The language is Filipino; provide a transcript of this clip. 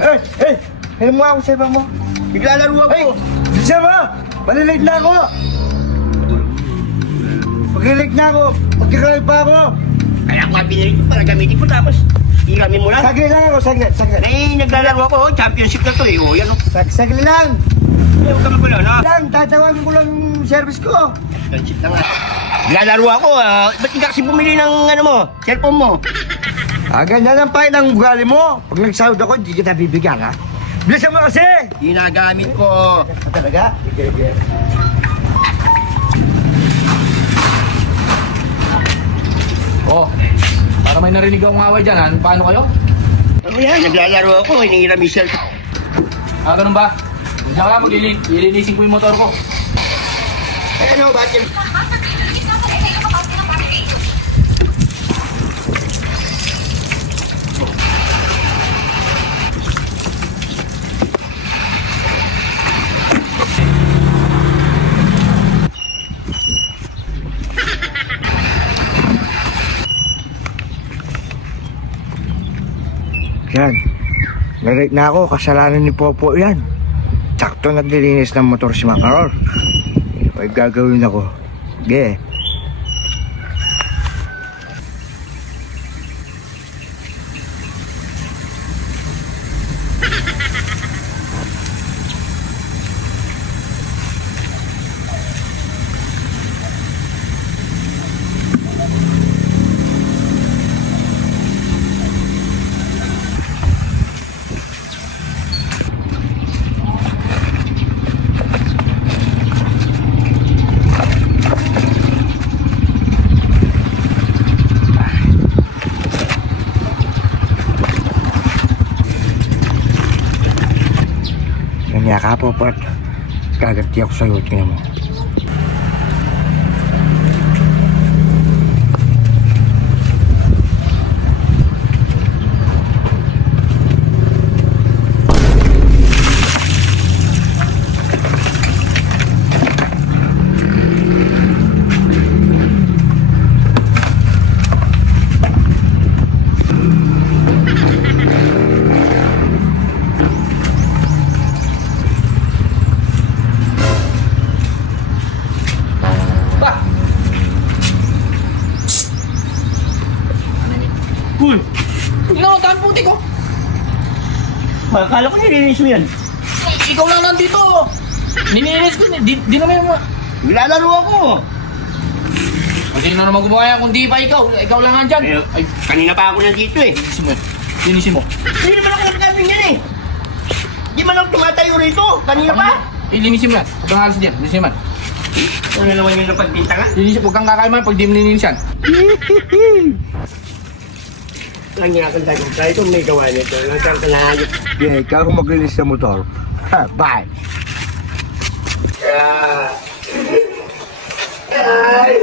Eh! Ano mo ako sa iba mo? Naglalaro ako. Hey! Bisa mo! Malilig na ako! Pag-ilig na ako, magkakaroon pa ako! Kaya ako nga pinilig ko para gamitin ko tapos hiramin mo lang. Saglit lang ako, saglit. Naglalaro ako. Championship na to eh. O, yan o. Saglit lang! Huwag ka magulo, no? Lang, tatawagin ko lang yung service ko. Championship na nga. Naglalaro ako. Ba't hindi ka kasi bumili ng ano mo? Cellphone mo? Ganyan ang pahin ng ugali mo. Pag nagsahod ako, hindi kita bibigyan, ha? Bilisan mo kasi! Ginagamit ko. Talaga? Oh, para may narinig akong away dyan, paano kayo? Ano yan? Naglalaro ako. Hinihira Michelle. Ganun ba? Diyan ka lang, ilinisin ko yung motor ko. Eh ano, bakit? Yan. Narate na ako, kasalanan ni Popo yan. Sakto naglilinis ng motor si Makaror. May gagawin ako. Sige. Nangyaka po, Pat. Gagati ako sa'yo. Tingnan mo. Ba! Uy! Tingnan mo, daan puti ko. Akala ko nililinis mo yan. Ikaw lang nandito. Ninilis ko, di naman yung Naglalaro ako. Hindi na naman gumawa yan, kung di pa ikaw. Ikaw lang nandyan. Ay, kanina pa ako nandito eh. Linisin mo. Linisin mo. Hindi naman ako nagkabing yan eh. Di man ako tumatayo rito. Kanina pa. Linisin mo yan. Huwag kang alas dyan. Linisin mo yan. Ano naman yung napagbintangan? Linisin, huwag kang kakaiman pag di mo nilinis yan. Lang niya akong dahil. Kaya ito may gawa nito. Lang siyang kanahanip. Sige, ikaw kung maglinis ng motor. Ha, bye! Ay!